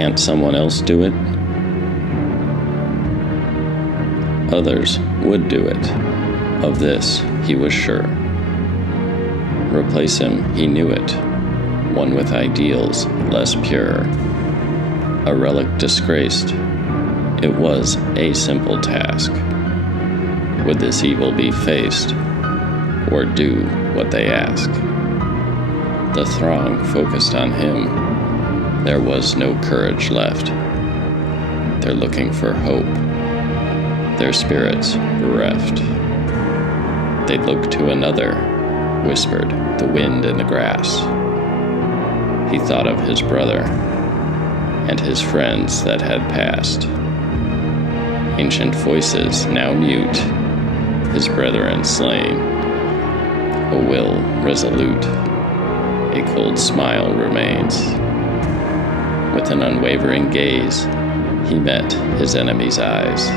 Can't someone else do it? Others would do it. Of this, he was sure. Replace him, he knew it. One with ideals less pure. A relic disgraced. It was a simple task. Would this evil be faced, or do what they ask? The throng focused on him. There was no courage left. They're looking for hope. Their spirits bereft. They'd look to another, whispered the wind in the grass. He thought of his brother and his friends that had passed. Ancient voices now mute, his brethren slain. A will resolute, a cold smile remains. With an unwavering gaze, he met his enemy's eyes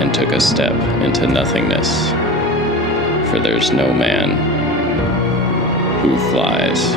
and took a step into nothingness. For there's no man who flies.